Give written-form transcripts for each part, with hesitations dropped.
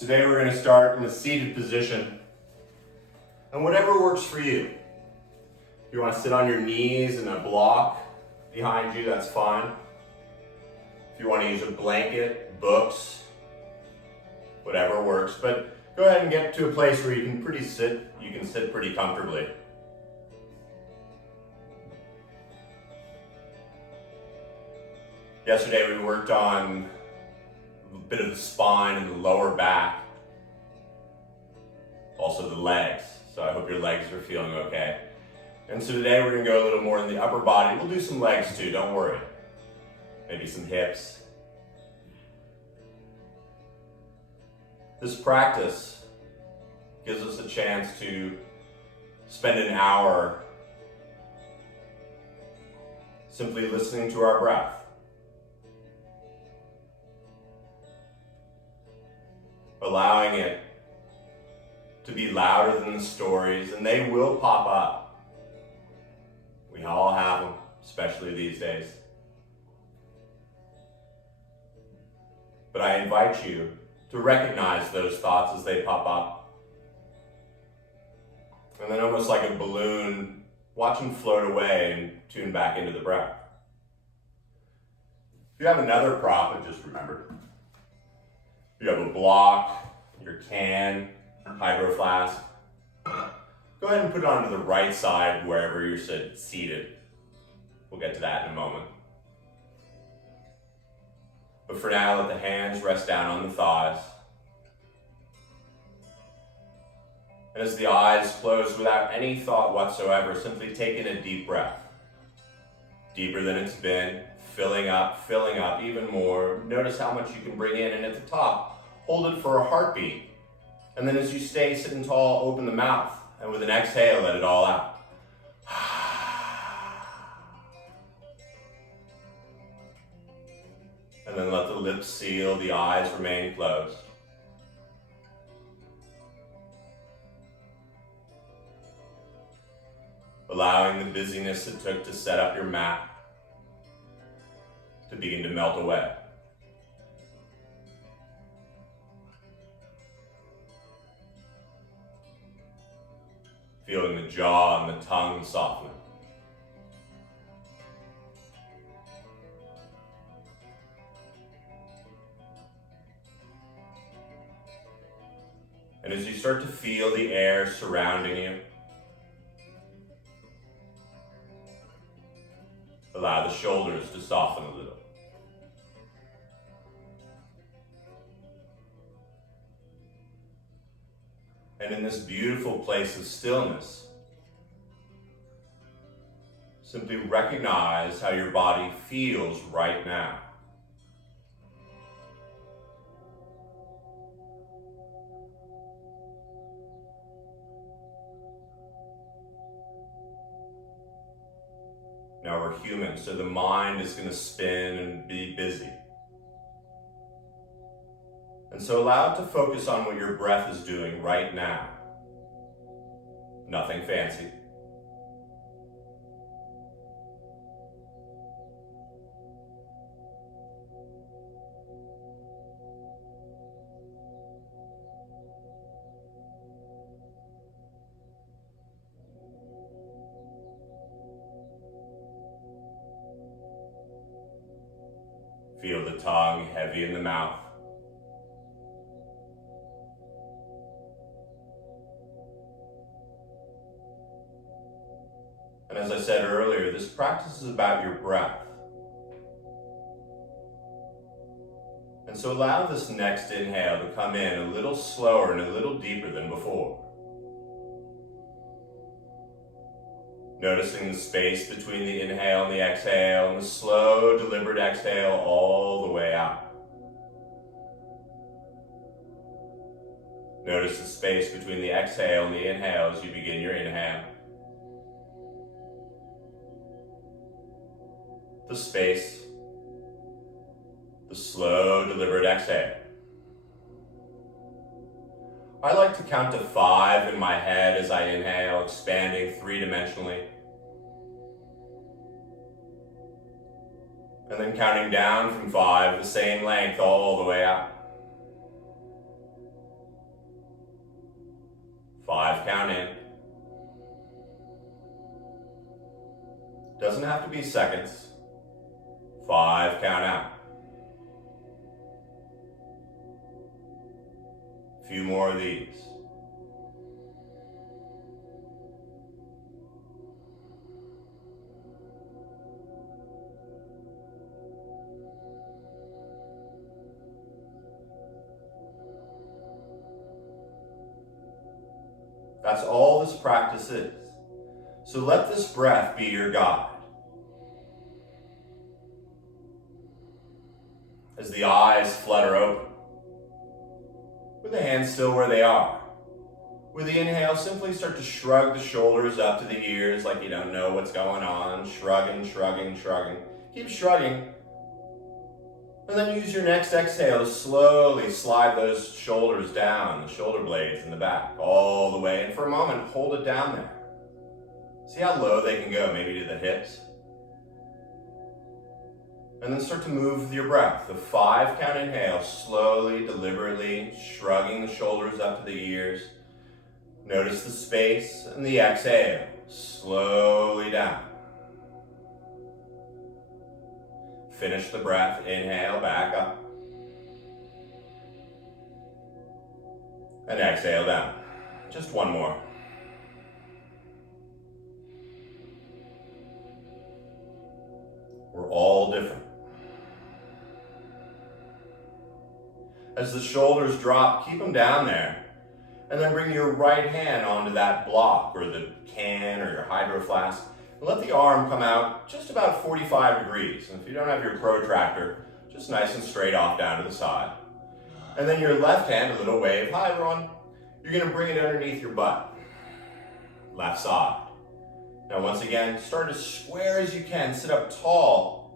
Today we're going to start in a seated position, and whatever works for you. If you want to sit on your knees in a block behind you, that's fine. If you want to use a blanket, books, whatever works, but go ahead and get to a place where you can sit pretty comfortably. Yesterday we worked on a bit of the spine and the lower back, also the legs, so I hope your legs are feeling okay. And so today we're going to go a little more in the upper body. We'll do some legs too, don't worry. Maybe some hips. This practice gives us a chance to spend an hour simply listening to our breath. Allowing it to be louder than the stories, and they will pop up. We all have them, especially these days. But I invite you to recognize those thoughts as they pop up. And then almost like a balloon, watch them float away and tune back into the breath. If you have another prop, just remember, you have a block, your can, hydro flask. Go ahead and put it onto the right side wherever you're seated. We'll get to that in a moment. But for now, let the hands rest down on the thighs. And as the eyes close without any thought whatsoever, simply take in a deep breath. Deeper than it's been, filling up even more. Notice how much you can bring in, and at the top, hold it for a heartbeat. And then as you stay sitting tall, open the mouth, and with an exhale, let it all out. And then let the lips seal, the eyes remain closed. Allowing the busyness it took to set up your mat to begin to melt away. Feeling the jaw and the tongue soften. And as you start to feel the air surrounding you, allow the shoulders to soften a little. And in this beautiful place of stillness, simply recognize how your body feels right now. Now we're human, so the mind is going to spin and be busy. And so allow it to focus on what your breath is doing right now. Nothing fancy. Feel the tongue heavy in the mouth. And as I said earlier, this practice is about your breath. And so allow this next inhale to come in a little slower and a little deeper than before. Noticing the space between the inhale and the exhale, and the slow, deliberate exhale all the way out. Notice the space between the exhale and the inhale as you begin your inhale. The space, the slow, deliberate exhale. I like to count to 5 in my head as I inhale, expanding 3-dimensionally. And then counting down from 5, the same length all the way out. 5 count in. Doesn't have to be seconds. 5 count out. A few more of these. That's all this practice is. So let this breath be your guide. As the eyes flutter open, with the hands still where they are. With the inhale, simply start to shrug the shoulders up to the ears like you don't know what's going on. Shrugging, shrugging, shrugging. Keep shrugging. And then use your next exhale to slowly slide those shoulders down, the shoulder blades in the back, all the way. And for a moment, hold it down there. See how low they can go, maybe to the hips. And then start to move with your breath. The 5 count inhale, slowly, deliberately, shrugging the shoulders up to the ears. Notice the space, and the exhale, slowly down. Finish the breath, inhale, back up. And exhale down. Just one more. We're all different. As the shoulders drop, keep them down there. And then bring your right hand onto that block or the can or your hydro flask. And let the arm come out just about 45 degrees. And if you don't have your protractor, just nice and straight off down to the side. And then your left hand, a little wave. Hi everyone. You're going to bring it underneath your butt. Left side. Now once again, start as square as you can. Sit up tall.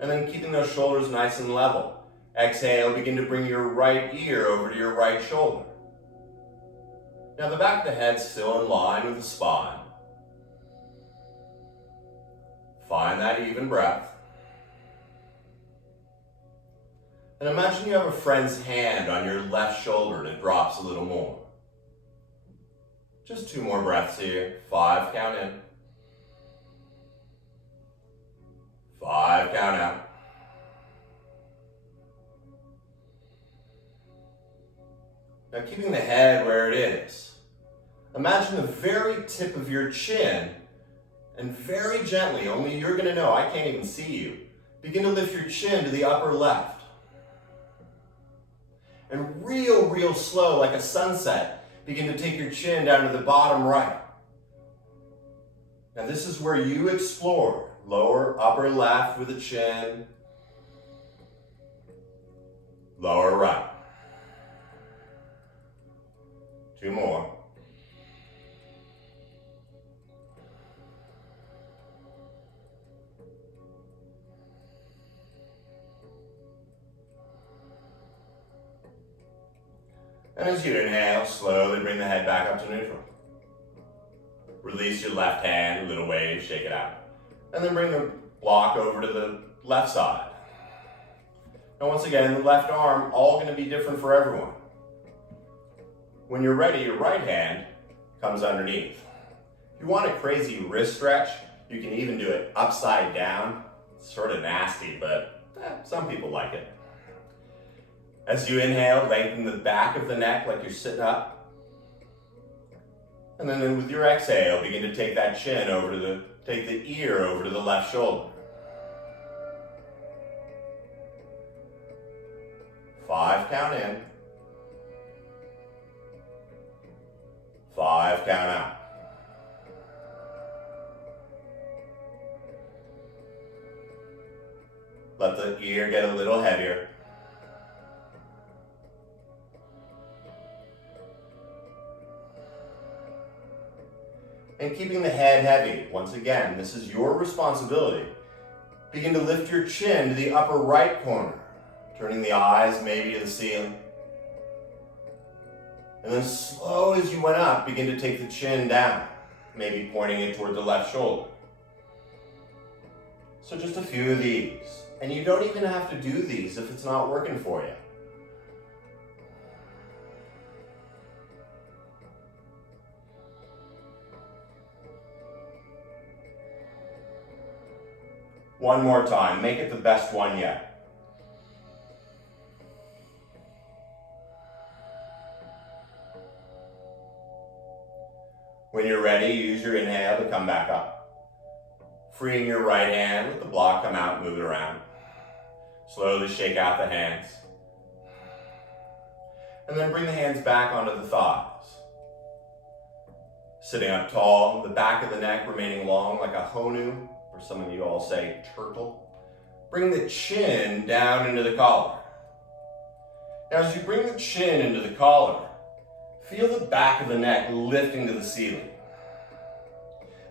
And then keeping those shoulders nice and level. Exhale, begin to bring your right ear over to your right shoulder. Now the back of the head's still in line with the spine. Find that even breath. And imagine you have a friend's hand on your left shoulder and it drops a little more. Just 2 more breaths here. 5 count in. 5 count out. Now keeping the head where it is. Imagine the very tip of your chin and very gently, only you're going to know, I can't even see you, begin to lift your chin to the upper left. And real slow, like a sunset, begin to take your chin down to the bottom right. Now this is where you explore. Lower, upper left with the chin. Lower right. 2 more. And as you inhale, slowly bring the head back up to neutral. Release your left hand, a little wave, shake it out. And then bring the block over to the left side. And once again, the left arm, all going to be different for everyone. When you're ready, your right hand comes underneath. If you want a crazy wrist stretch, you can even do it upside down. It's sort of nasty, but some people like it. As you inhale, lengthen the back of the neck like you're sitting up. And then with your exhale, begin to take that chin over to take the ear over to the left shoulder. 5 count in. 5 count out. Let the ear get a little heavier. And keeping the head heavy. Once again, this is your responsibility. Begin to lift your chin to the upper right corner, turning the eyes maybe to the ceiling. And then slow as you went up, begin to take the chin down, maybe pointing it toward the left shoulder. So just a few of these. And you don't even have to do these if it's not working for you. One more time, make it the best one yet. When you're ready, use your inhale to come back up. Freeing your right hand, let the block come out, move it around. Slowly shake out the hands. And then bring the hands back onto the thighs. Sitting up tall, the back of the neck remaining long like a honu, or some of you all say turtle. Bring the chin down into the collar. Now as you bring the chin into the collar, feel the back of the neck lifting to the ceiling.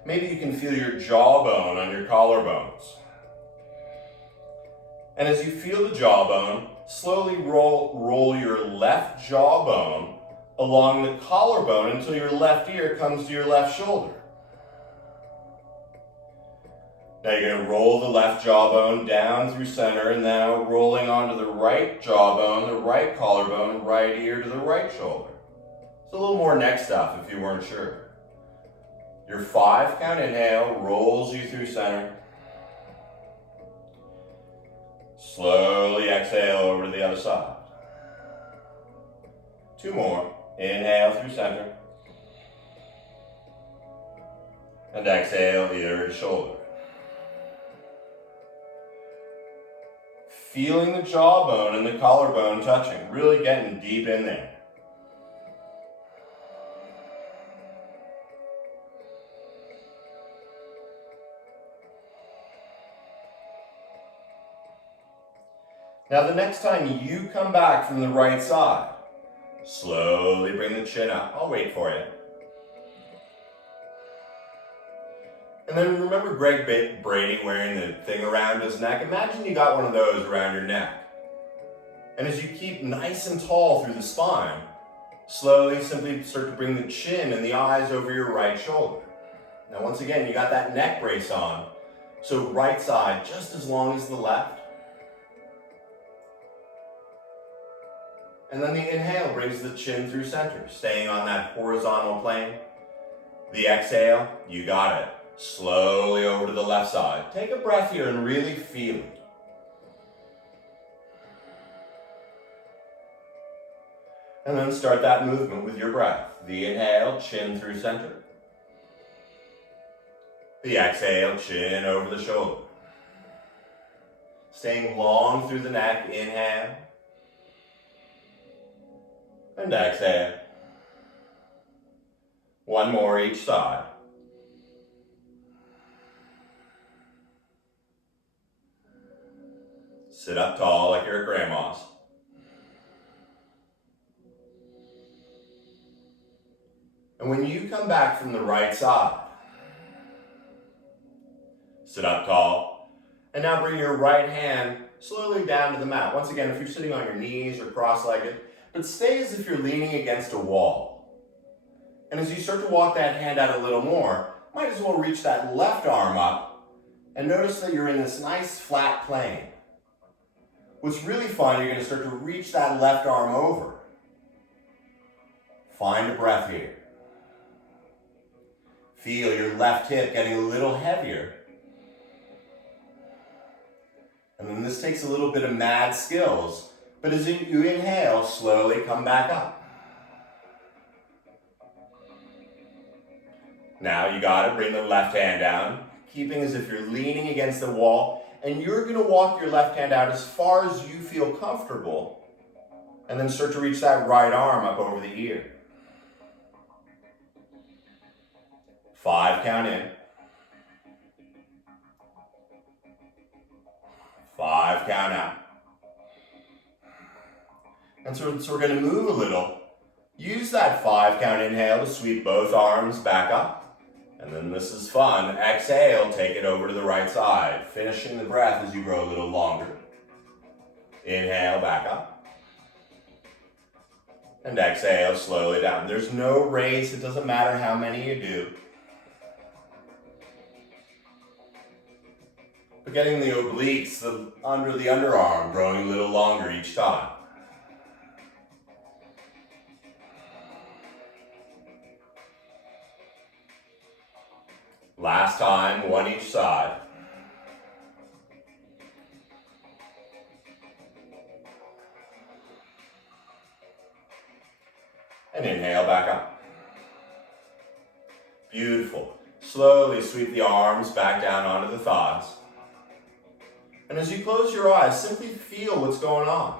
Maybe you can feel your jawbone on your collarbones. And as you feel the jawbone, slowly roll your left jawbone along the collarbone until your left ear comes to your left shoulder. Now you're going to roll the left jawbone down through center and now rolling onto the right jawbone, the right collarbone, right ear to the right shoulder. It's a little more neck stuff if you weren't sure. Your 5 count inhale rolls you through center. Slowly exhale over to the other side. 2 more. Inhale through center. And exhale ear to shoulder. Feeling the jawbone and the collarbone touching, really getting deep in there. Now the next time you come back from the right side, slowly bring the chin up. I'll wait for you. And then remember Greg Brady wearing the thing around his neck? Imagine you got one of those around your neck. And as you keep nice and tall through the spine, slowly simply start to bring the chin and the eyes over your right shoulder. Now once again, you got that neck brace on. So right side just as long as the left. And then the inhale brings the chin through center, staying on that horizontal plane. The exhale, you got it. Slowly over to the left side. Take a breath here and really feel it. And then start that movement with your breath. The inhale, chin through center. The exhale, chin over the shoulder. Staying long through the neck, inhale. And exhale. 1 more each side. Sit up tall like you're at grandma's. And when you come back from the right side, sit up tall, and now bring your right hand slowly down to the mat. Once again, if you're sitting on your knees or cross-legged, but stay as if you're leaning against a wall. And as you start to walk that hand out a little more, might as well reach that left arm up and notice that you're in this nice flat plane. What's really fun, you're going to start to reach that left arm over. Find a breath here. Feel your left hip getting a little heavier. And then this takes a little bit of mad skills. But as you inhale, slowly come back up. Now you got to bring the left hand down, keeping as if you're leaning against the wall. And you're going to walk your left hand out as far as you feel comfortable. And then start to reach that right arm up over the ear. 5 count in. 5 count out. And so we're going to move a little. Use that 5 count inhale to sweep both arms back up. And then this is fun. Exhale, take it over to the right side. Finishing the breath as you grow a little longer. Inhale, back up. And exhale, slowly down. There's no race. It doesn't matter how many you do. But getting the obliques, under the underarm, growing a little longer each time. Last time, 1 each side. And inhale back up. Beautiful. Slowly sweep the arms back down onto the thighs. And as you close your eyes, simply feel what's going on.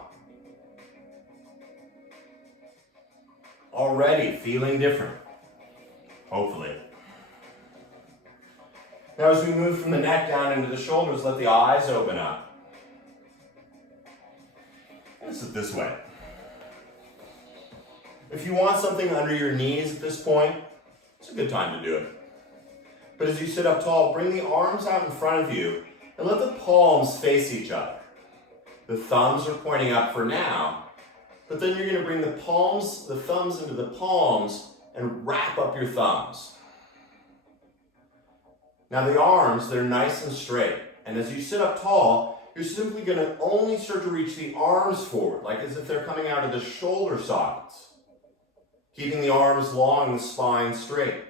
Already feeling different, hopefully. Now as we move from the neck down into the shoulders, let the eyes open up. And sit this way. If you want something under your knees at this point, it's a good time to do it. But as you sit up tall, bring the arms out in front of you and let the palms face each other. The thumbs are pointing up for now, but then you're going to bring the thumbs into the palms and wrap up your thumbs. Now the arms, they're nice and straight. And as you sit up tall, you're simply going to only start to reach the arms forward, like as if they're coming out of the shoulder sockets. Keeping the arms long and the spine straight.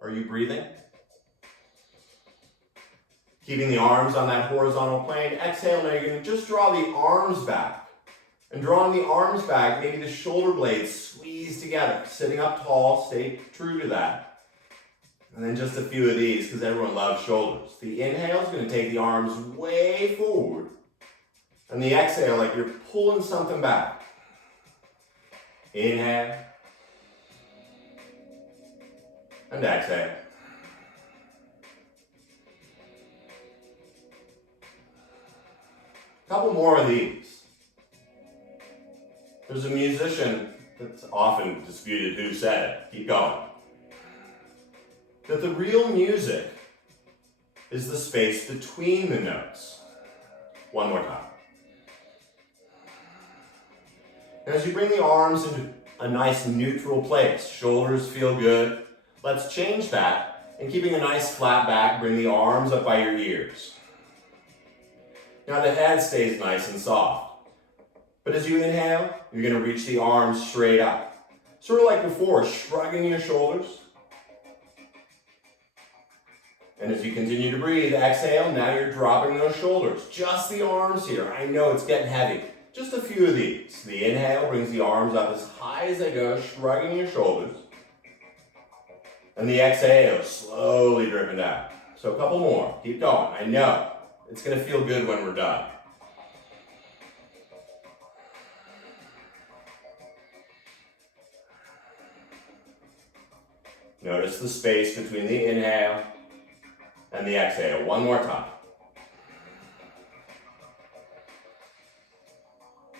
Are you breathing? Keeping the arms on that horizontal plane. Exhale, now you're going to just draw the arms back. And drawing the arms back, maybe the shoulder blades squeeze together. Sitting up tall, stay true to that. And then just a few of these, because everyone loves shoulders. The inhale is going to take the arms way forward. And the exhale, like you're pulling something back. Inhale. And exhale. A couple more of these. There's a musician that's often disputed who said it. Keep going. That the real music is the space between the notes. One more time. And as you bring the arms into a nice neutral place, shoulders feel good. Let's change that, and keeping a nice flat back, bring the arms up by your ears. Now the head stays nice and soft. But as you inhale, you're going to reach the arms straight up. Sort of like before, shrugging your shoulders. And as you continue to breathe, exhale, now you're dropping those shoulders. Just the arms here. I know it's getting heavy. Just a few of these. The inhale brings the arms up as high as they go, shrugging your shoulders. And the exhale, slowly dripping down. So a couple more. Keep going. I know. It's going to feel good when we're done. Notice the space between the inhale and the exhale. One more time.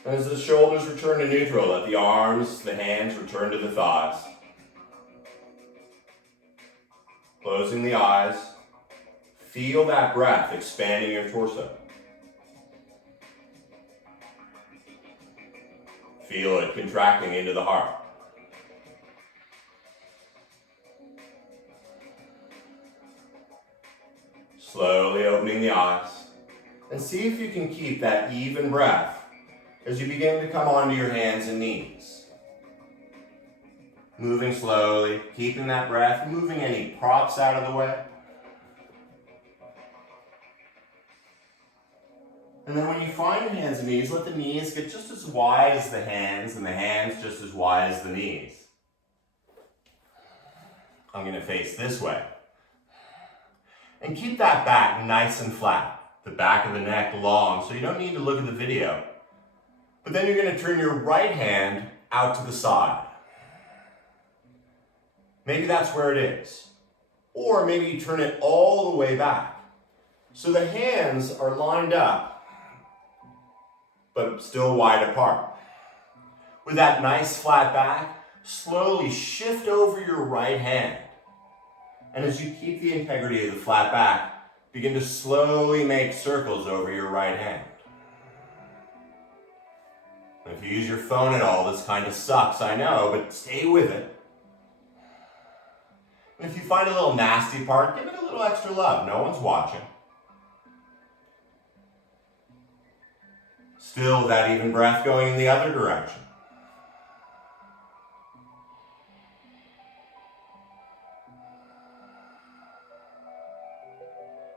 And as the shoulders return to neutral, let the arms, the hands return to the thighs. Closing the eyes. Feel that breath expanding your torso. Feel it contracting into the heart. Slowly opening the eyes. And see if you can keep that even breath as you begin to come onto your hands and knees. Moving slowly, keeping that breath, moving any props out of the way. And then when you find your hands and knees, let the knees get just as wide as the hands and the hands just as wide as the knees. I'm going to face this way. And keep that back nice and flat. The back of the neck long, so you don't need to look at the video. But then you're going to turn your right hand out to the side. Maybe that's where it is. Or maybe you turn it all the way back. So the hands are lined up, but still wide apart. With that nice flat back, slowly shift over your right hand. And as you keep the integrity of the flat back, begin to slowly make circles over your right hand. If you use your phone at all, this kind of sucks, I know, but stay with it. And if you find a little nasty part, give it a little extra love. No one's watching. Still that even breath going in the other direction.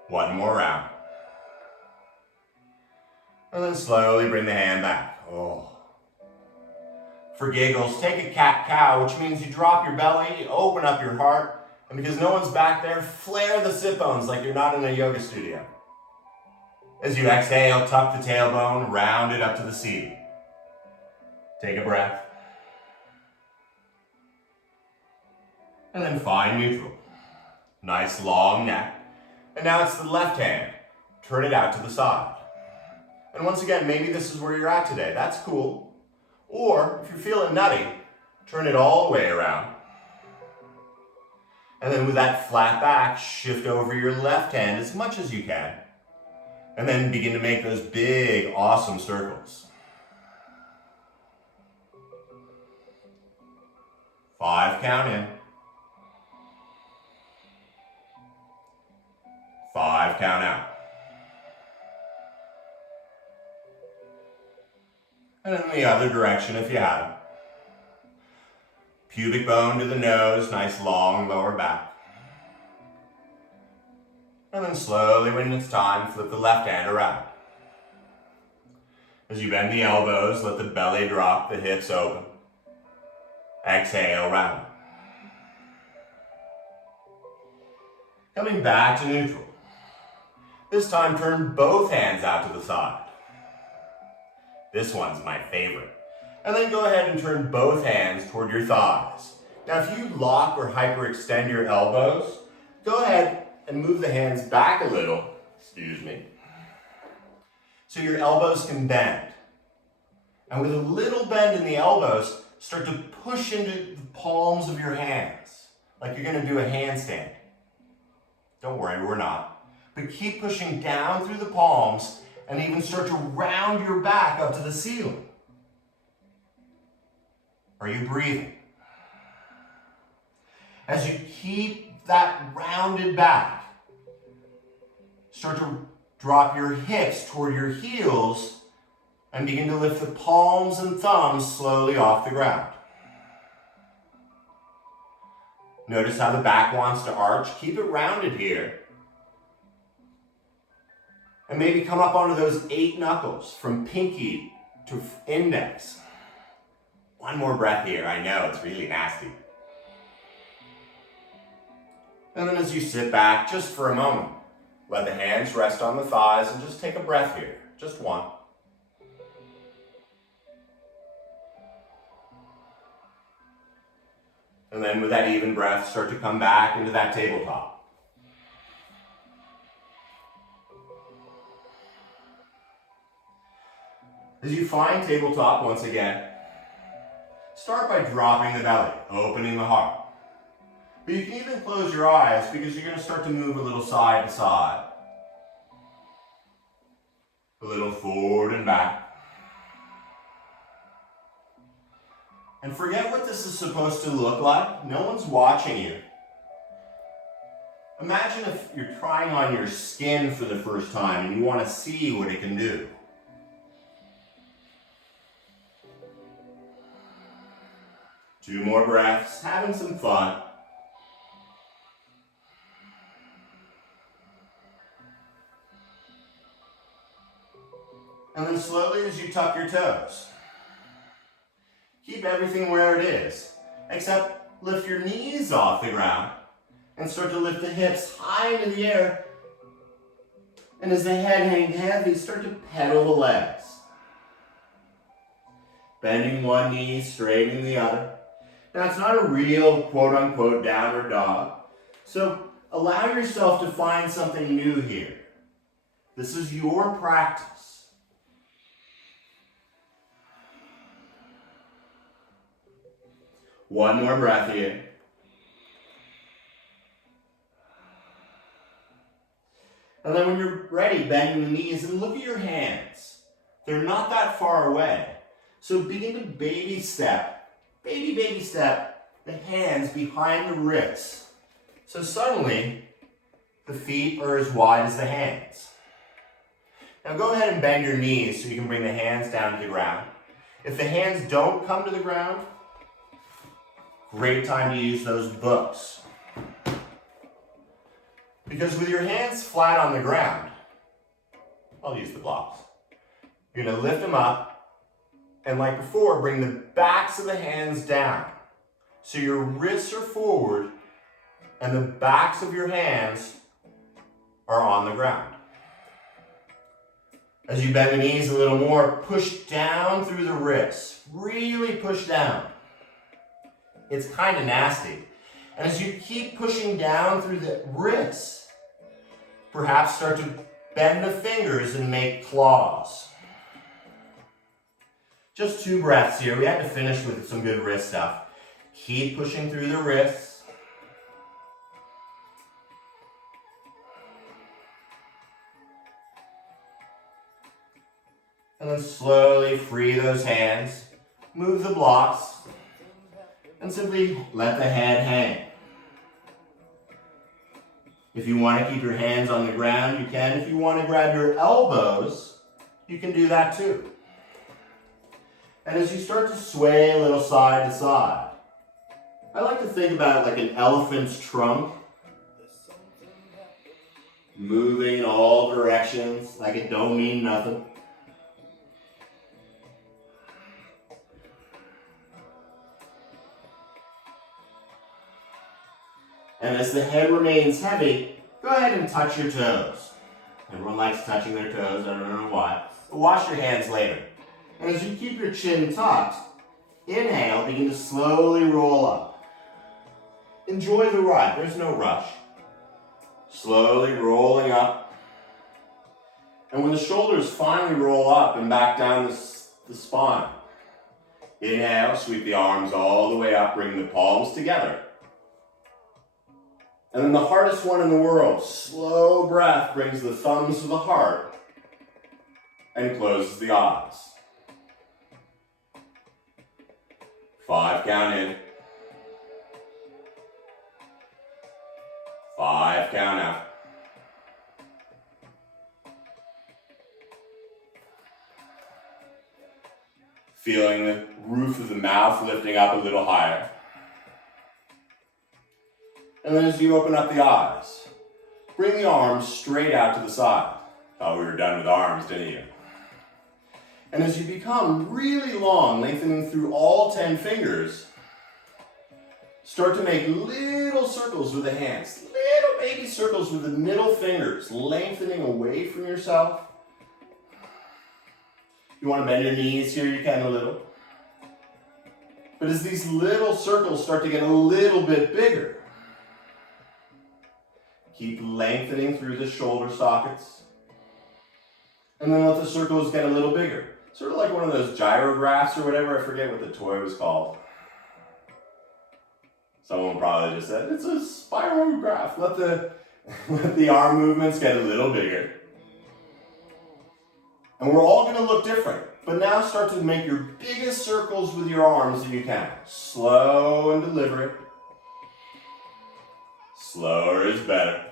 One more round. And then slowly bring the hand back. Oh. For giggles, take a cat-cow, which means you drop your belly, open up your heart, and because no one's back there, flare the sit bones like you're not in a yoga studio. As you exhale, tuck the tailbone, round it up to the seat. Take a breath. And then find neutral. Nice long neck. And now it's the left hand. Turn it out to the side. And once again, maybe this is where you're at today. That's cool. Or if you're feeling nutty, turn it all the way around. And then with that flat back, shift over your left hand as much as you can. And then begin to make those big, awesome circles. 5 count in. 5 count out. And then the other direction if you have it. Pubic bone to the nose, nice long lower back. And then slowly, when it's time, flip the left hand around. As you bend the elbows, let the belly drop, the hips open. Exhale, round. Coming back to neutral. This time, turn both hands out to the side. This one's my favorite. And then go ahead and turn both hands toward your thighs. Now, if you lock or hyperextend your elbows, go ahead and move the hands back a little, so your elbows can bend. And with a little bend in the elbows, start to push into the palms of your hands, like you're gonna do a handstand. Don't worry, we're not. But keep pushing down through the palms and even start to round your back up to the ceiling. Are you breathing? As you keep that rounded back, start to drop your hips toward your heels and begin to lift the palms and thumbs slowly off the ground. Notice how the back wants to arch. Keep it rounded here. And maybe come up onto those 8 knuckles from pinky to index. One more breath here. I know, it's really nasty. And then as you sit back, just for a moment, let the hands rest on the thighs and just take a breath here. Just one. And then with that even breath, start to come back into that tabletop. As you find tabletop once again, start by dropping the belly, opening the heart. But you can even close your eyes because you're going to start to move a little side to side. A little forward and back. And forget what this is supposed to look like. No one's watching you. Imagine if you're trying on your skin for the first time and you want to see what it can do. Two more breaths, having some fun. And then slowly as you tuck your toes, keep everything where it is, except lift your knees off the ground and start to lift the hips high into the air. And as the head hangs heavy, start to pedal the legs. Bending one knee, straightening the other. Now it's not a real quote-unquote downward dog, so allow yourself to find something new here. This is your practice. One more breath here. And then when you're ready, bend the knees and look at your hands. They're not that far away. So begin to baby step the hands behind the wrists. So suddenly, the feet are as wide as the hands. Now go ahead and bend your knees so you can bring the hands down to the ground. If the hands don't come to the ground, great time to use those books. Because with your hands flat on the ground, I'll use the blocks. You're going to lift them up And like before, bring the backs of the hands down. So your wrists are forward and the backs of your hands are on the ground. As you bend the knees a little more, push down through the wrists. Really push down. It's kind of nasty. And as you keep pushing down through the wrists, perhaps start to bend the fingers and make claws. Just 2 breaths here. We had to finish with some good wrist stuff. Keep pushing through the wrists. And then slowly free those hands. Move the blocks. And simply let the head hang. If you want to keep your hands on the ground, you can. If you want to grab your elbows, you can do that too. And as you start to sway a little side to side, I like to think about it like an elephant's trunk, moving in all directions like it don't mean nothing. And as the head remains heavy, go ahead and touch your toes. Everyone likes touching their toes, I don't know why. But wash your hands later. And as you keep your chin tucked, inhale, begin to slowly roll up. Enjoy the ride, there's no rush. Slowly rolling up. And when the shoulders finally roll up and back down the spine, inhale, sweep the arms all the way up, bring the palms together. And then the hardest one in the world, slow breath, brings the thumbs to the heart and closes the eyes. 5 count in. 5 count out. Feeling the roof of the mouth lifting up a little higher. And then as you open up the eyes, bring the arms straight out to the side. Thought we were done with arms, didn't you? And as you become really long, lengthening through all 10 fingers, start to make little circles with the hands. Little baby circles with the middle fingers, lengthening away from yourself. You want to bend your knees here, you can a little. But as these little circles start to get a little bit bigger, keep lengthening through the shoulder sockets. And then let the circles get a little bigger. Sort of like one of those gyrographs or whatever. I forget what the toy was called. Someone probably just said, it's a spirograph. Let the arm movements get a little bigger. And we're all going to look different. But now start to make your biggest circles with your arms that you can. Slow and deliberate. Slower is better.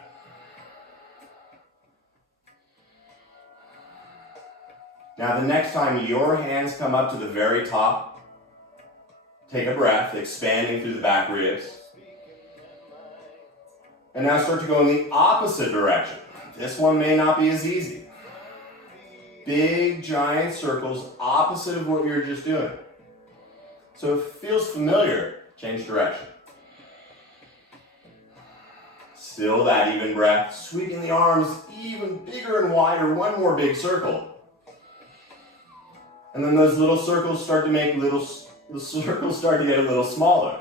Now the next time your hands come up to the very top, take a breath, expanding through the back ribs. And now start to go in the opposite direction. This one may not be as easy. Big, giant circles opposite of what you're just doing. So if it feels familiar, change direction. Still that even breath, sweeping the arms even bigger and wider, one more big circle. And then those little circles start to make the circles start to get a little smaller.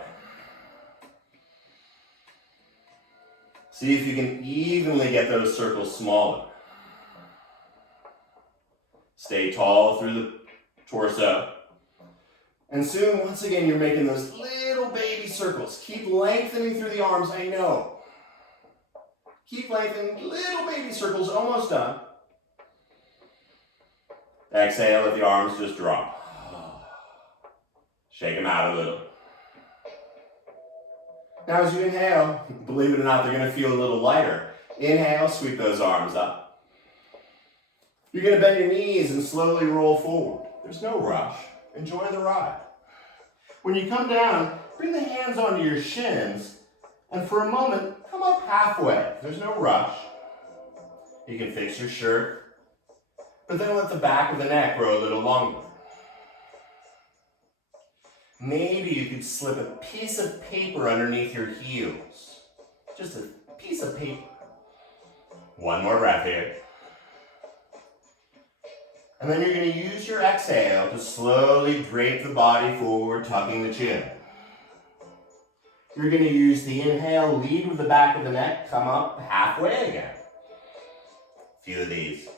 See if you can evenly get those circles smaller. Stay tall through the torso. And soon, once again, you're making those little baby circles. Keep lengthening through the arms, I know. Keep lengthening, little baby circles, almost done. Exhale, let the arms just drop. Shake them out a little. Now as you inhale, believe it or not, they're going to feel a little lighter. Inhale, sweep those arms up. You're going to bend your knees and slowly roll forward. There's no rush. Enjoy the ride. When you come down, bring the hands onto your shins, and for a moment, come up halfway. There's no rush. You can fix your shirt, but then let the back of the neck grow a little longer. Maybe you could slip a piece of paper underneath your heels. Just a piece of paper. One more breath here. And then you're going to use your exhale to slowly drape the body forward, tucking the chin. You're going to use the inhale, lead with the back of the neck, come up halfway again. A few of these.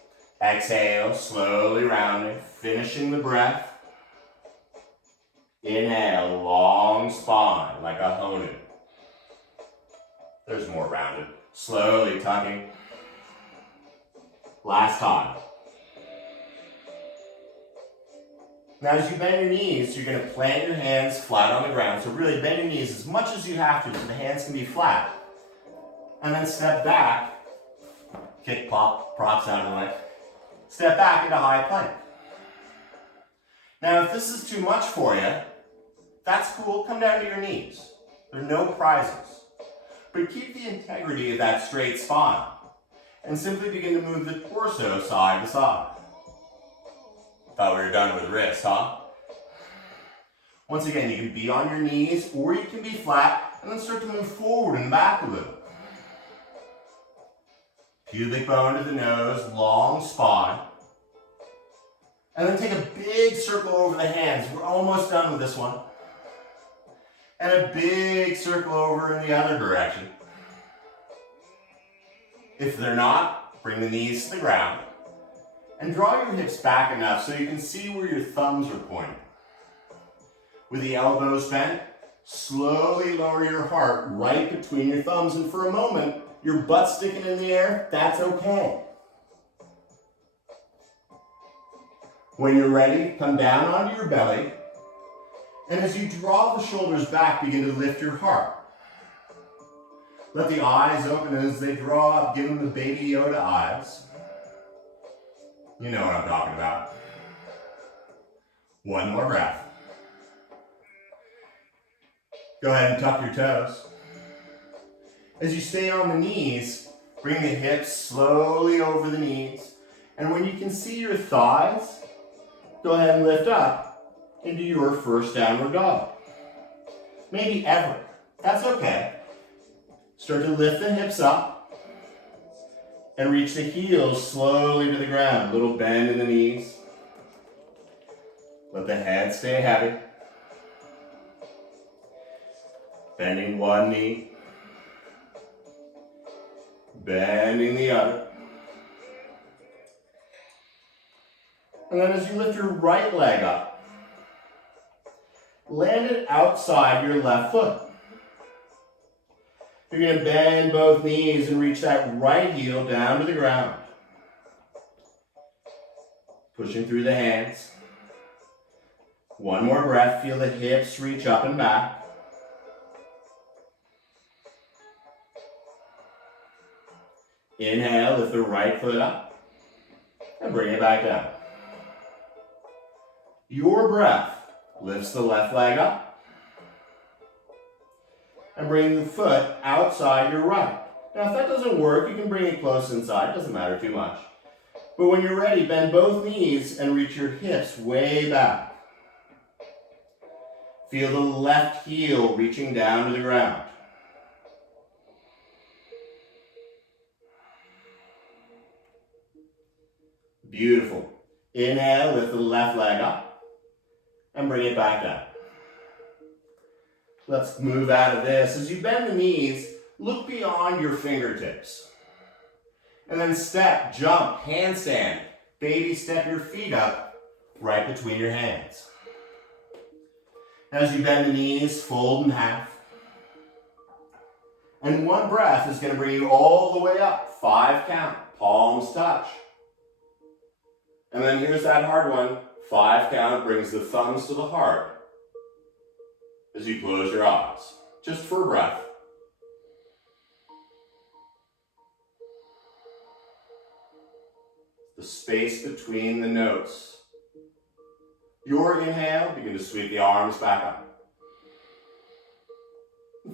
Exhale, slowly rounding, finishing the breath. Inhale, long spine, like a Hoyt. There's more rounded. Slowly tucking. Last time. Now as you bend your knees, you're going to plant your hands flat on the ground. So really bend your knees as much as you have to so the hands can be flat. And then step back. Kick, pop, props out of the way. Step back into high plank. Now if this is too much for you, that's cool. Come down to your knees. There are no prizes. But keep the integrity of that straight spine. And simply begin to move the torso side to side. Thought we were done with wrists, huh? Once again, you can be on your knees or you can be flat and then start to move forward and back a little. Pubic bone to the nose, long spine. And then take a big circle over the hands. We're almost done with this one. And a big circle over in the other direction. If they're not, bring the knees to the ground. And draw your hips back enough so you can see where your thumbs are pointing. With the elbows bent, slowly lower your heart right between your thumbs. And for a moment, your butt sticking in the air, that's okay. When you're ready, come down onto your belly. And as you draw the shoulders back, begin to lift your heart. Let the eyes open, and as they draw up, give them the Baby Yoda eyes. You know what I'm talking about. One more breath. Go ahead and tuck your toes. As you stay on the knees, bring the hips slowly over the knees. And when you can see your thighs, go ahead and lift up into your first downward dog. Maybe ever. That's okay. Start to lift the hips up. And reach the heels slowly to the ground. A little bend in the knees. Let the head stay heavy. Bending one knee. Bending the other. And then as you lift your right leg up, land it outside your left foot. You're going to bend both knees and reach that right heel down to the ground. Pushing through the hands. One more breath. Feel the hips reach up and back. Inhale, lift the right foot up and bring it back down. Your breath lifts the left leg up. And bring the foot outside your right. Now if that doesn't work, you can bring it close inside, doesn't matter too much. But when you're ready, bend both knees and reach your hips way back. Feel the left heel reaching down to the ground. Beautiful. Inhale, lift the left leg up and bring it back down. Let's move out of this. As you bend the knees, look beyond your fingertips. And then step, jump, handstand. Baby step your feet up right between your hands. As you bend the knees, fold in half. And one breath is going to bring you all the way up. 5 count, palms touch. And then here's that hard one. 5 count brings the thumbs to the heart. As you close your eyes, just for a breath. The space between the notes. Your inhale, begin to sweep the arms back up.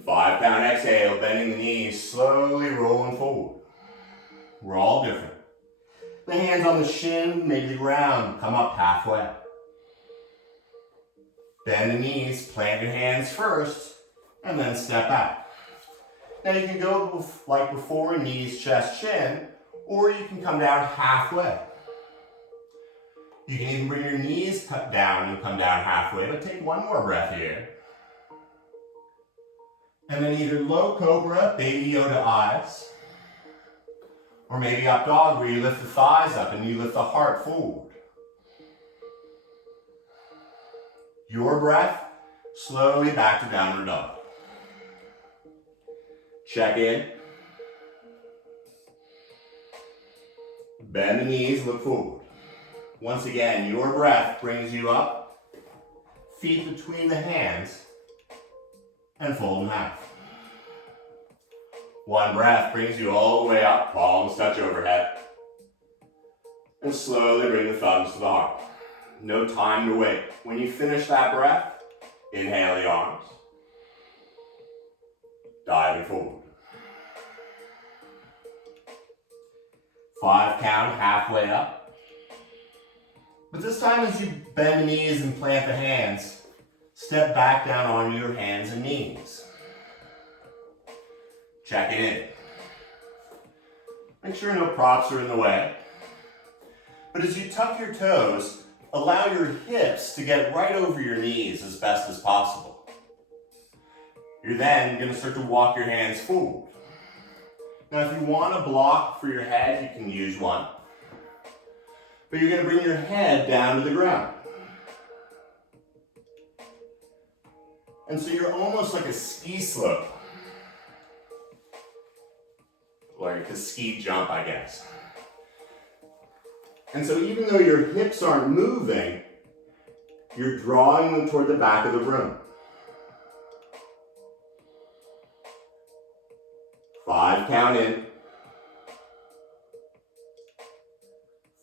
5 count exhale, bending the knees, slowly rolling forward. We're all different. The hands on the shin, maybe the ground, come up halfway. Bend the knees, plant your hands first, and then step out. Now you can go like before, knees, chest, chin, or you can come down halfway. You can even bring your knees down and come down halfway, but take one more breath here. And then either low cobra, baby Yoda eyes, or maybe up dog where you lift the thighs up and you lift the heart forward. Your breath, slowly back to downward dog. Check in. Bend the knees, look forward. Once again, your breath brings you up, feet between the hands, and fold in half. One breath brings you all the way up, palms touch overhead. And slowly bring the thumbs to the heart. No time to wait. When you finish that breath, inhale the arms. Diving forward. 5 count, halfway up. But this time as you bend the knees and plant the hands, step back down onto your hands and knees. Check it in. Make sure no props are in the way. But as you tuck your toes, allow your hips to get right over your knees as best as possible. You're then going to start to walk your hands forward. Now if you want a block for your head, you can use one. But you're going to bring your head down to the ground. And so you're almost like a ski slope. Like a ski jump, I guess. And so even though your hips aren't moving, you're drawing them toward the back of the room. 5 count in.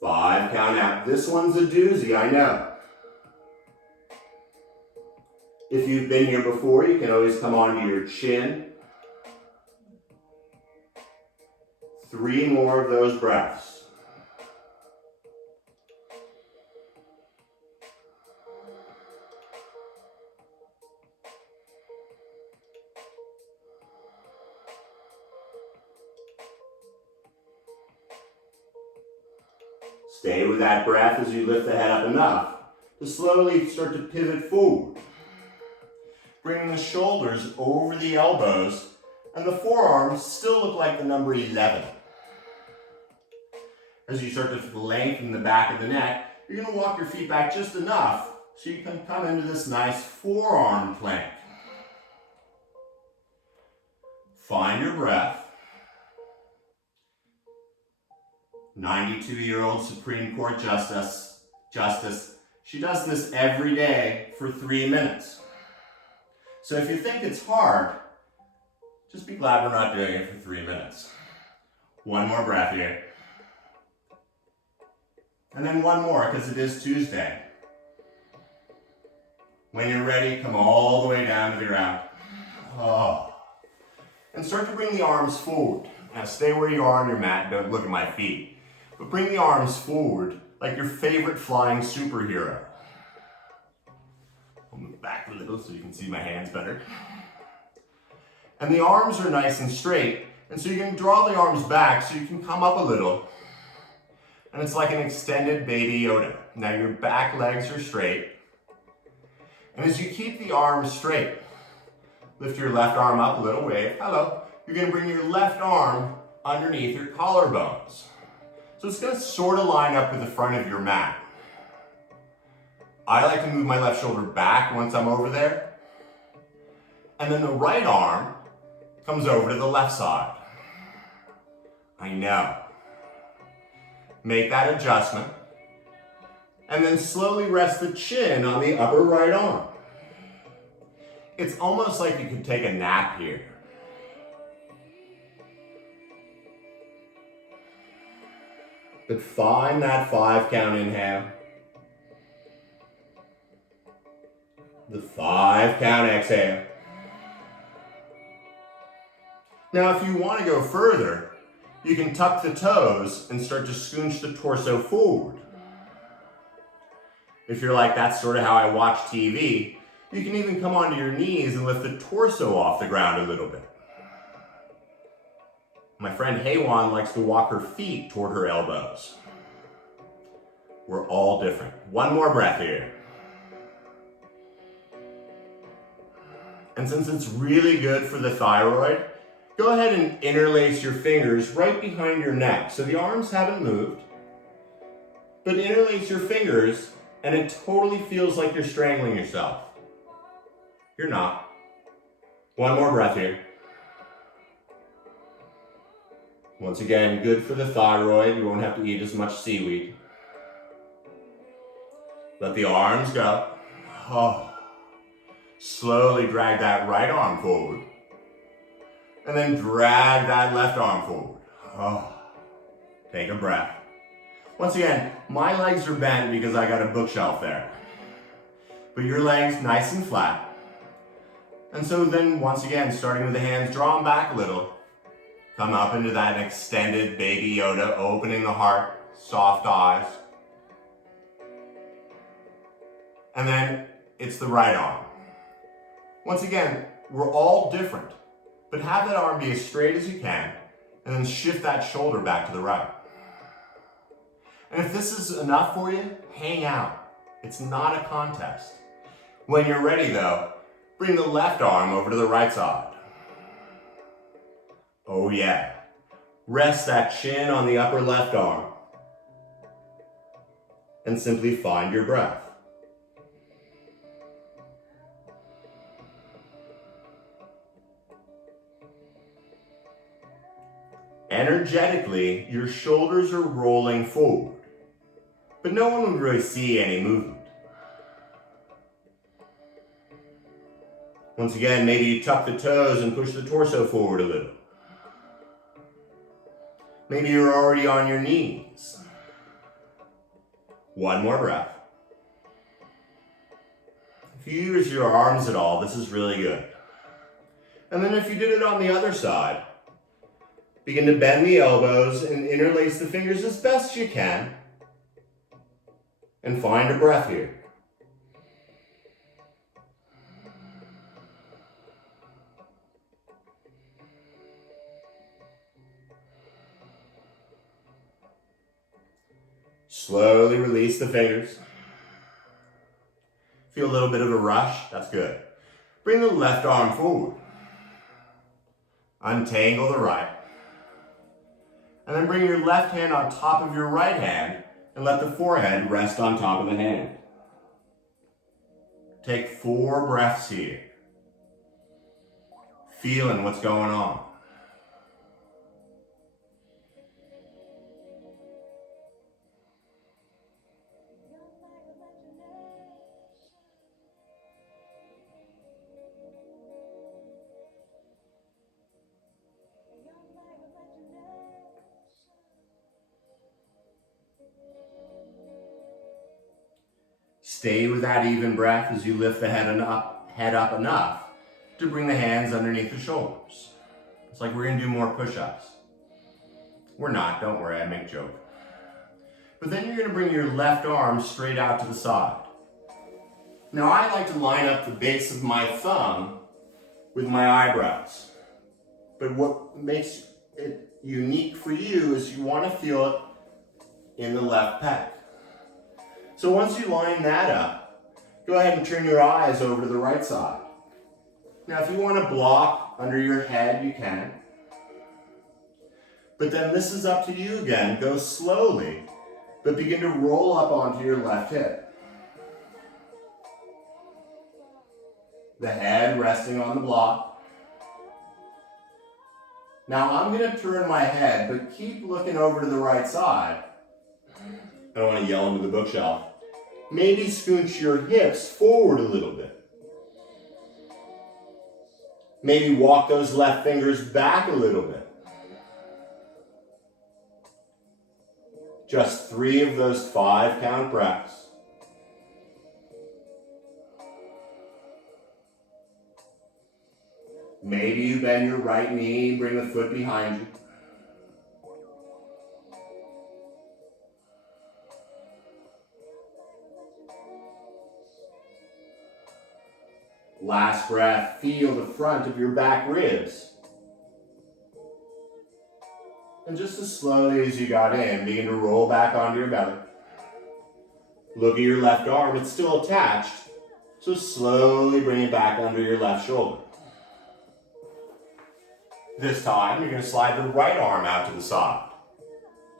5 count out. This one's a doozy, I know. If you've been here before, you can always come onto your chin. 3 more of those breaths. Stay with that breath as you lift the head up enough to slowly start to pivot forward. Bringing the shoulders over the elbows and the forearms still look like the number 11. As you start to lengthen the back of the neck, you're going to walk your feet back just enough so you can come into this nice forearm plank. Find your breath. 92-year-old Supreme Court Justice, she does this every day for 3 minutes. So if you think it's hard, just be glad we're not doing it for 3 minutes. One more breath here. And then one more, because it is Tuesday. When you're ready, come all the way down to the ground. Oh. And start to bring the arms forward. Now stay where you are on your mat, don't look at my feet. But bring the arms forward like your favorite flying superhero. I'll move back a little so you can see my hands better. And the arms are nice and straight, and so you can draw the arms back so you can come up a little. And it's like an extended baby Yoda. Now your back legs are straight. And as you keep the arms straight, lift your left arm up a little, wave, hello. You're going to bring your left arm underneath your collarbones. So it's going to sort of line up with the front of your mat. I like to move my left shoulder back once I'm over there. And then the right arm comes over to the left side. I know. Make that adjustment. And then slowly rest the chin on the upper right arm. It's almost like you could take a nap here. But find that 5 count inhale. The 5 count exhale. Now if you want to go further, you can tuck the toes and start to scooch the torso forward. If you're like, that's sort of how I watch TV, You can even come onto your knees and lift the torso off the ground a little bit. My friend Haywan likes to walk her feet toward her elbows. We're all different. One more breath here. And since it's really good for the thyroid, go ahead and interlace your fingers right behind your neck. So the arms haven't moved, but interlace your fingers and it totally feels like you're strangling yourself. You're not. One more breath here. Once again, good for the thyroid. You won't have to eat as much seaweed. Let the arms go. Oh. Slowly drag that right arm forward. And then drag that left arm forward. Oh. Take a breath. Once again, my legs are bent because I got a bookshelf there. But your legs nice and flat. And so then once again, starting with the hands drawn back a little, come up into that extended baby Yoda, opening the heart, soft eyes. And then it's the right arm. Once again, we're all different, but have that arm be as straight as you can, and then shift that shoulder back to the right. And if this is enough for you, hang out. It's not a contest. When you're ready though, bring the left arm over to the right side. Oh yeah. Rest that chin on the upper left arm. And simply find your breath. Energetically, your shoulders are rolling forward, but no one would really see any movement. Once again, maybe you tuck the toes and push the torso forward a little. Maybe you're already on your knees. One more breath. If you use your arms at all, this is really good. And then if you did it on the other side, begin to bend the elbows and interlace the fingers as best you can. And find a breath here. Slowly release the fingers. Feel a little bit of a rush? That's good. Bring the left arm forward. Untangle the right. And then bring your left hand on top of your right hand and let the forehead rest on top of the hand. Take 4 breaths here. Feeling what's going on. Stay with that even breath as you lift the head up enough to bring the hands underneath the shoulders. It's like we're gonna do more push-ups. We're not, don't worry, I make joke. But then you're gonna bring your left arm straight out to the side. Now I like to line up the base of my thumb with my eyebrows. But what makes it unique for you is you wanna feel it in the left pec. So once you line that up, go ahead and turn your eyes over to the right side. Now if you want to block under your head, you can. But then this is up to you again. Go slowly, but begin to roll up onto your left hip. The head resting on the block. Now I'm going to turn my head, but keep looking over to the right side. I don't want to yell into the bookshelf. Maybe scooch your hips forward a little bit. Maybe walk those left fingers back a little bit. Just 3 of those 5 count breaths. Maybe you bend your right knee, bring the foot behind you. Last breath, feel the front of your back ribs. And just as slowly as you got in, begin to roll back onto your belly. Look at your left arm, it's still attached, so slowly bring it back under your left shoulder. This time, you're going to slide the right arm out to the side.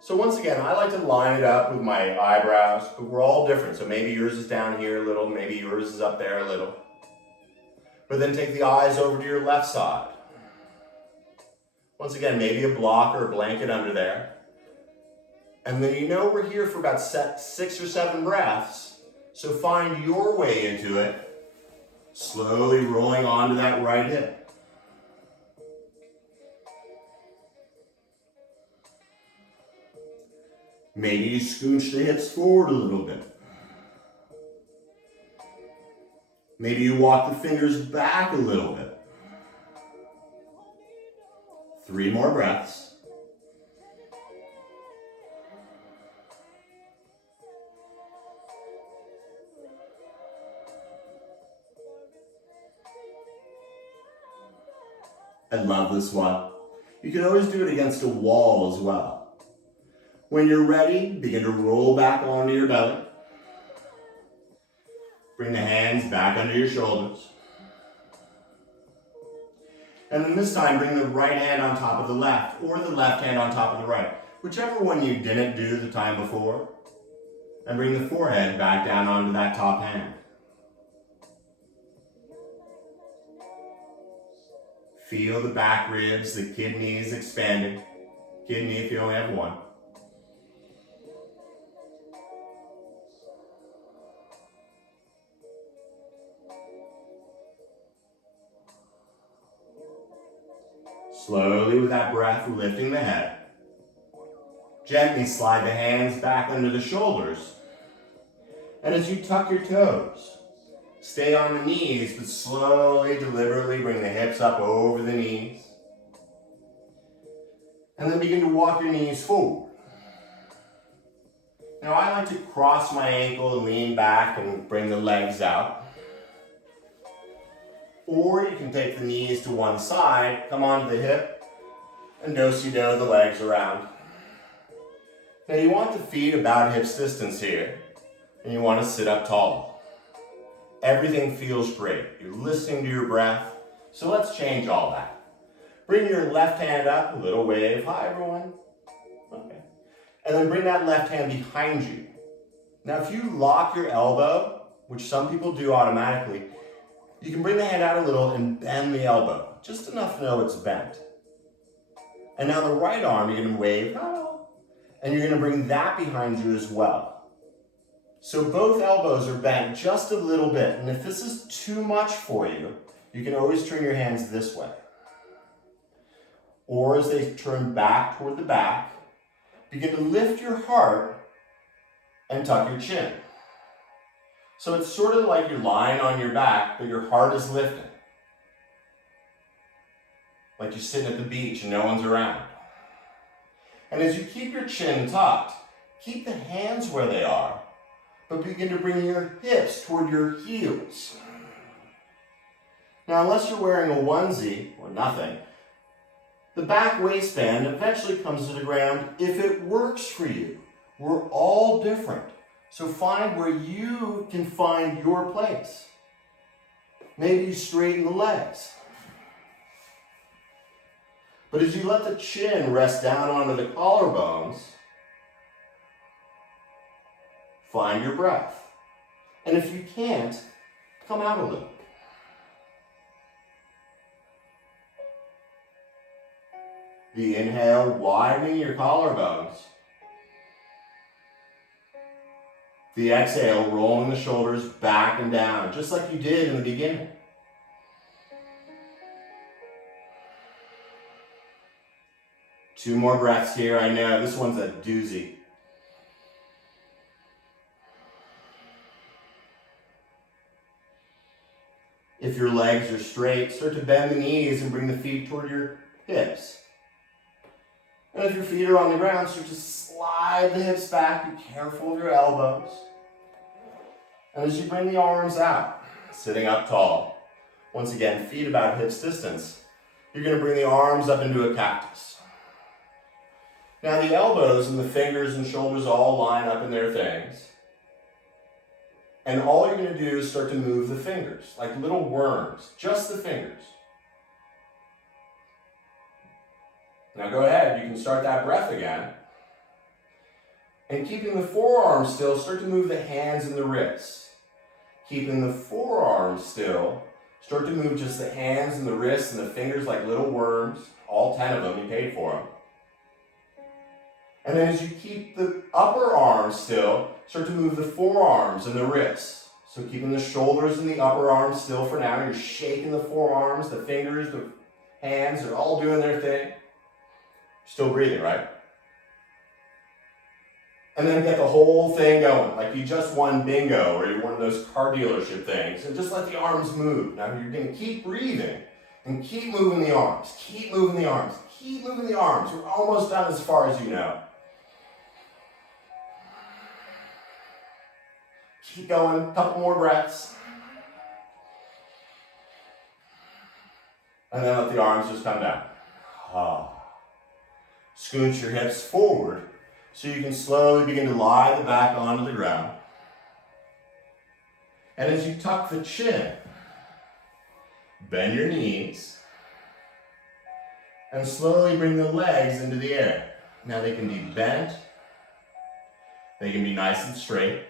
So once again, I like to line it up with my eyebrows, but we're all different. So maybe yours is down here a little, maybe yours is up there a little. But then take the eyes over to your left side. Once again, maybe a block or a blanket under there. And then you know we're here for about 6 or 7 breaths. So find your way into it, slowly rolling onto that right hip. Maybe you scooch the hips forward a little bit. Maybe you walk the fingers back a little bit. 3 more breaths. I love this one. You can always do it against a wall as well. When you're ready, begin to roll back onto your belly. Bring the hands back under your shoulders. And then this time, bring the right hand on top of the left, or the left hand on top of the right. Whichever one you didn't do the time before. And bring the forehead back down onto that top hand. Feel the back ribs, the kidneys expanding. Kidney if you only have one. Slowly with that breath, lifting the head. Gently slide the hands back under the shoulders. And as you tuck your toes, stay on the knees, but slowly, deliberately bring the hips up over the knees. And then begin to walk your knees forward. Now I like to cross my ankle and lean back and bring the legs out. Or you can take the knees to one side, come onto the hip, and do-si-do the legs around. Now you want the feet about hips distance here, and you want to sit up tall. Everything feels great. You're listening to your breath, so let's change all that. Bring your left hand up, a little wave. Hi everyone. Okay. And then bring that left hand behind you. Now if you lock your elbow, which some people do automatically, you can bring the hand out a little and bend the elbow, just enough to know it's bent. And now the right arm, you're going to wave, and you're going to bring that behind you as well. So both elbows are bent just a little bit, and if this is too much for you, you can always turn your hands this way. Or as they turn back toward the back, begin to lift your heart and tuck your chin. So it's sort of like you're lying on your back, but your heart is lifting. Like you're sitting at the beach and no one's around. And as you keep your chin tucked, keep the hands where they are, but begin to bring your hips toward your heels. Now, unless you're wearing a onesie or nothing, the back waistband eventually comes to the ground if it works for you. We're all different. So find where you can find your place. Maybe you straighten the legs. But as you let the chin rest down onto the collarbones, find your breath. And if you can't, come out a little. The inhale, widening your collarbones. The exhale, rolling the shoulders back and down, just like you did in the beginning. Two more breaths here. I know this one's a doozy. If your legs are straight, start to bend the knees and bring the feet toward your hips. And if your feet are on the ground, start to slide the hips back. Be careful of your elbows. And as you bring the arms out, sitting up tall, Once again, feet about hips distance. You're going to bring the arms up into a cactus. Now the elbows and the fingers and shoulders all line up in their things. And all you're going to do is start to move the fingers, like little worms, just the fingers. Now go ahead, you can start that breath again. And keeping the forearms still, start to move the hands and the wrists. Keeping the forearms still, start to move just the hands and the wrists and the fingers like little worms, all 10 of them, you paid for them. And then as you keep the upper arms still, start to move the forearms and the wrists. So keeping the shoulders and the upper arms still for now. You're shaking the forearms, the fingers, the hands, they're all doing their thing. Still breathing, right? And then get the whole thing going, like you just won bingo or you're one of those car dealership things. And just let the arms move. Now you're going to keep breathing and keep moving the arms. Keep moving the arms. Keep moving the arms. We're almost done as far as you know. Keep going, a couple more breaths. And then let the arms just come down. Scooch your hips forward so you can slowly begin to lie the back onto the ground. And as you tuck the chin, bend your knees, and slowly bring the legs into the air. Now they can be bent, they can be nice and straight.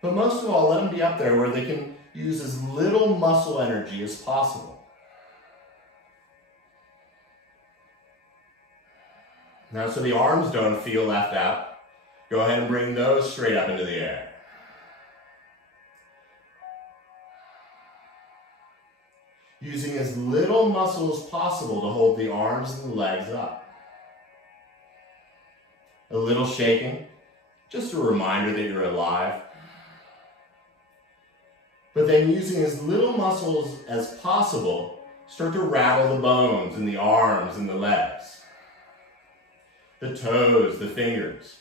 But most of all, let them be up there where they can use as little muscle energy as possible. Now, so the arms don't feel left out, go ahead and bring those straight up into the air. Using as little muscle as possible to hold the arms and the legs up. A little shaking, just a reminder that you're alive. But then using as little muscles as possible, start to rattle the bones in the arms and the legs. The toes, the fingers.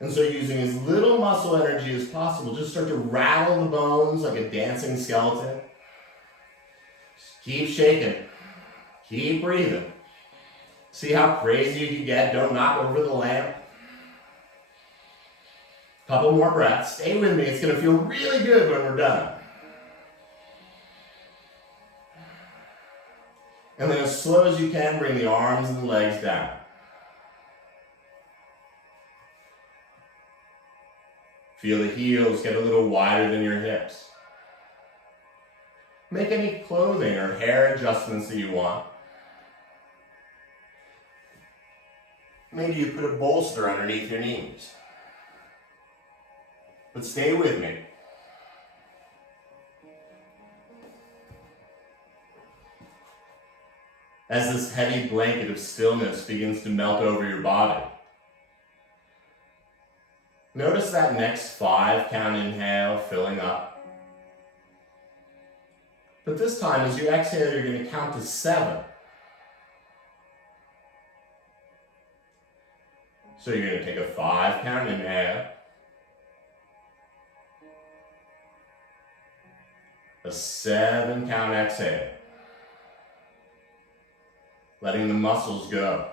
And so using as little muscle energy as possible, just start to rattle the bones like a dancing skeleton. Just keep shaking. Keep breathing. See how crazy you can get. Don't knock over the lamp. Couple more breaths. Stay with me. It's going to feel really good when we're done. And then as slow as you can, bring the arms and the legs down. Feel the heels get a little wider than your hips. Make any clothing or hair adjustments that you want. Maybe you put a bolster underneath your knees. But stay with me. As this heavy blanket of stillness begins to melt over your body. Notice that next 5 count inhale filling up. But this time as you exhale, you're going to count to 7. So you're going to take a 5 count inhale. A 7 count exhale. Letting the muscles go.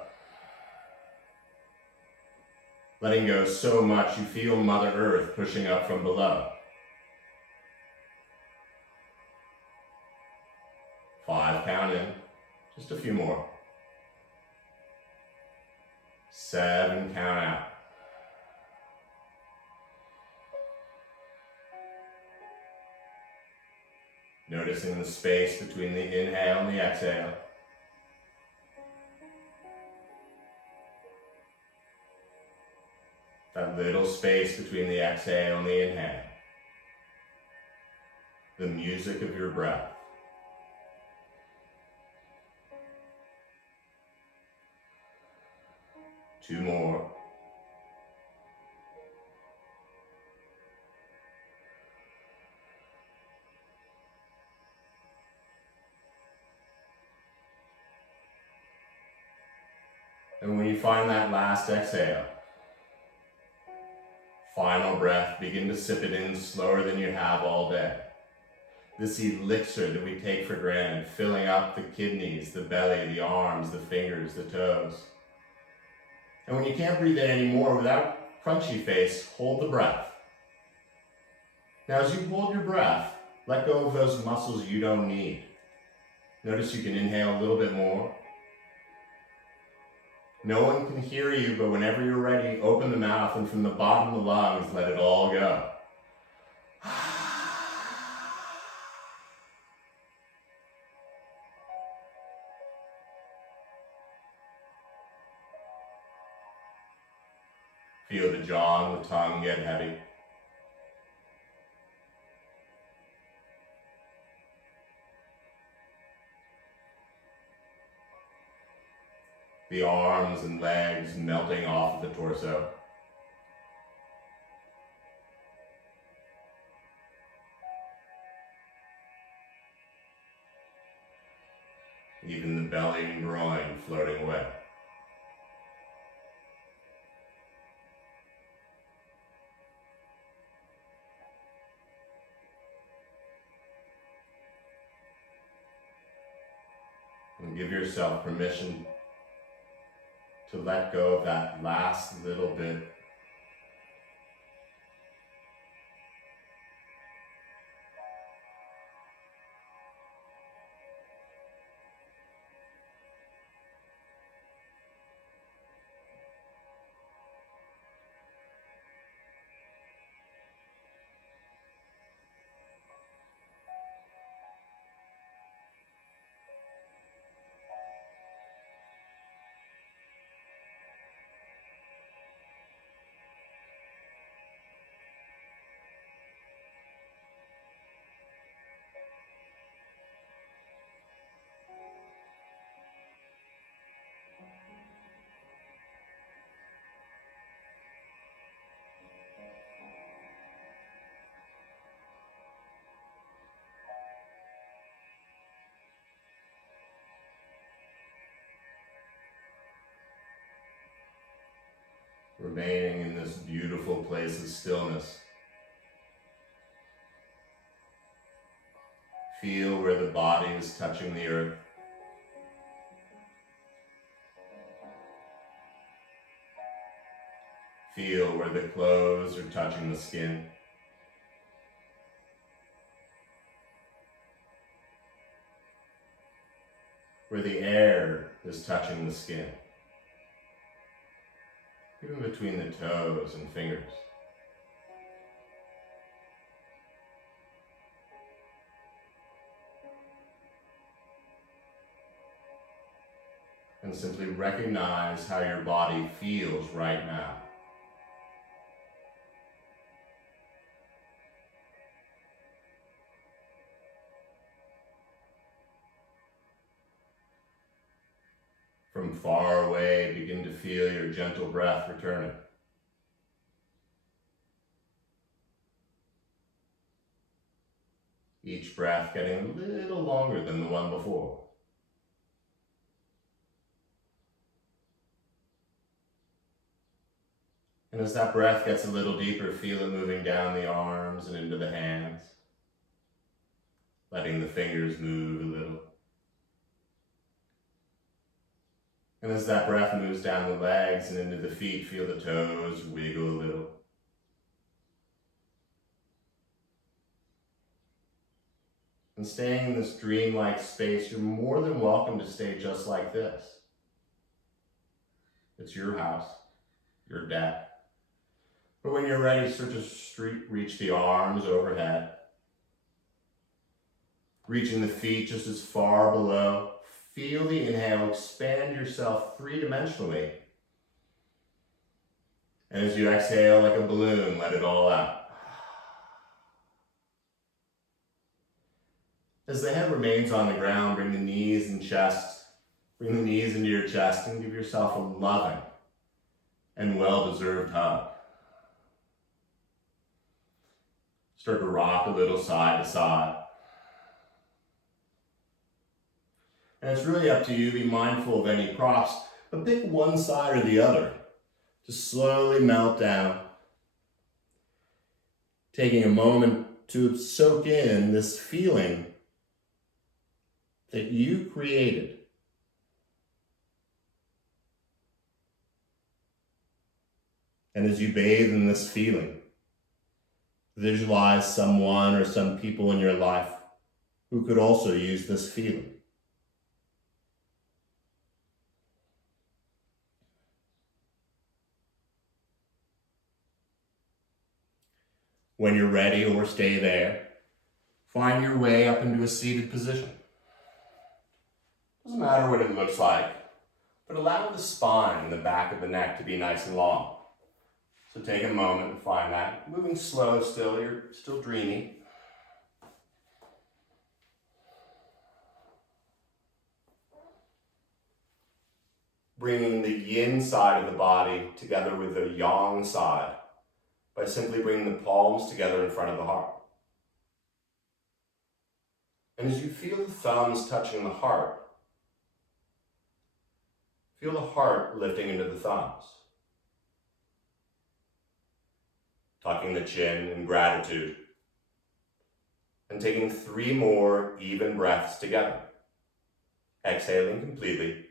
Letting go so much you feel Mother Earth pushing up from below. 5 count in, just a few more. 7 count out. Noticing the space between the inhale and the exhale. That little space between the exhale and the inhale. The music of your breath. Two more. And when you find that last exhale, final breath, begin to sip it in slower than you have all day. this elixir that we take for granted, filling up the kidneys, the belly, the arms, the fingers, the toes. And when you can't breathe in anymore, without crunchy face, hold the breath. Now as you hold your breath, let go of those muscles you don't need. Notice you can inhale a little bit more. No one can hear you, but whenever you're ready, open the mouth and from the bottom of the lungs, let it all go. Feel the jaw and the tongue get heavy. The arms and legs melting off of the torso. Even the belly and groin floating away. And give yourself permission to let go of that last little bit. Remaining in this beautiful place of stillness. Feel where the body is touching the earth. Feel where the clothes are touching the skin. Where the air is touching the skin. Even between the toes and fingers. And simply recognize how your body feels right now. From far away, begin to feel your gentle breath returning. Each breath getting a little longer than the one before. And as that breath gets a little deeper, feel it moving down the arms and into the hands, letting the fingers move a little. And as that breath moves down the legs and into the feet, feel the toes wiggle a little. And staying in this dreamlike space, you're more than welcome to stay just like this. It's your house, your deck. But when you're ready, start to reach the arms overhead. Reaching the feet just as far below. Feel the inhale, expand yourself three-dimensionally. And as you exhale like a balloon, let it all out. As the head remains on the ground, bring the knees and bring the knees into your chest and give yourself a loving and well-deserved hug. Start to rock a little side to side. And it's really up to you. Be mindful of any props, but pick one side or the other to slowly melt down. Taking a moment to soak in this feeling that you created. And as you bathe in this feeling, visualize someone or some people in your life who could also use this feeling. When you're ready, or stay there, find your way up into a seated position. Doesn't matter what it looks like, but allow the spine and the back of the neck to be nice and long. So take a moment to find that. Moving slow still, you're still dreamy. Bringing the yin side of the body together with the yang side by simply bringing the palms together in front of the heart. And as you feel the thumbs touching the heart, feel the heart lifting into the thumbs. Tucking the chin in gratitude. And taking 3 more even breaths together. Exhaling completely.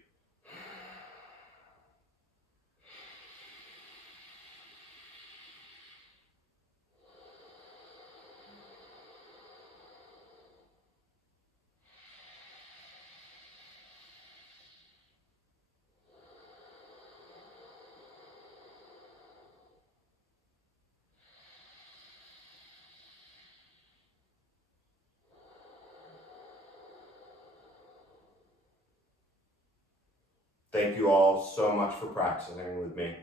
Thank you all so much for practicing with me.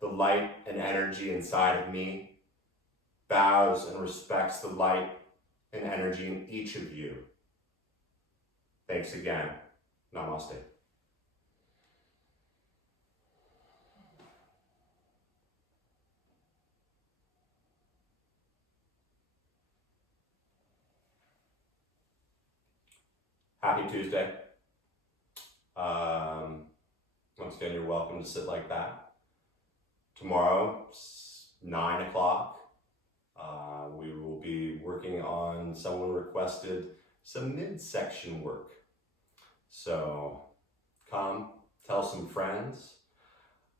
The light and energy inside of me bows and respects the light and energy in each of you. Thanks again. Namaste. Happy Tuesday. Once again, you're welcome to sit like that. Tomorrow, 9 o'clock, we will be working on, someone requested some midsection work. So come, tell some friends.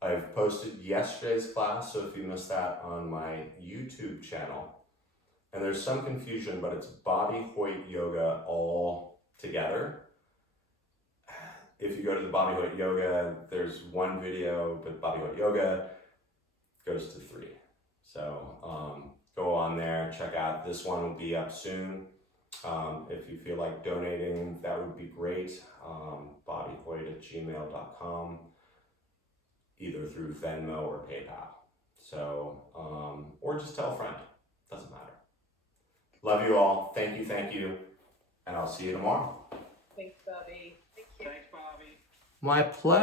I've posted yesterday's class, so if you missed that, on my YouTube channel. And there's some confusion, but it's Bobby Hoyt Yoga all together. If you go to the Bobby Hoyt Yoga, there's one video, but Bobby Hoyt Yoga goes to 3. So go on there, check out. This one will be up soon. If you feel like donating, that would be great. BobbyHoyt@gmail.com, either through Venmo or PayPal. So, or just tell a friend, doesn't matter. Love you all, thank you, and I'll see you tomorrow. Thanks, Bobby. Thanks, Bobby. My pleasure.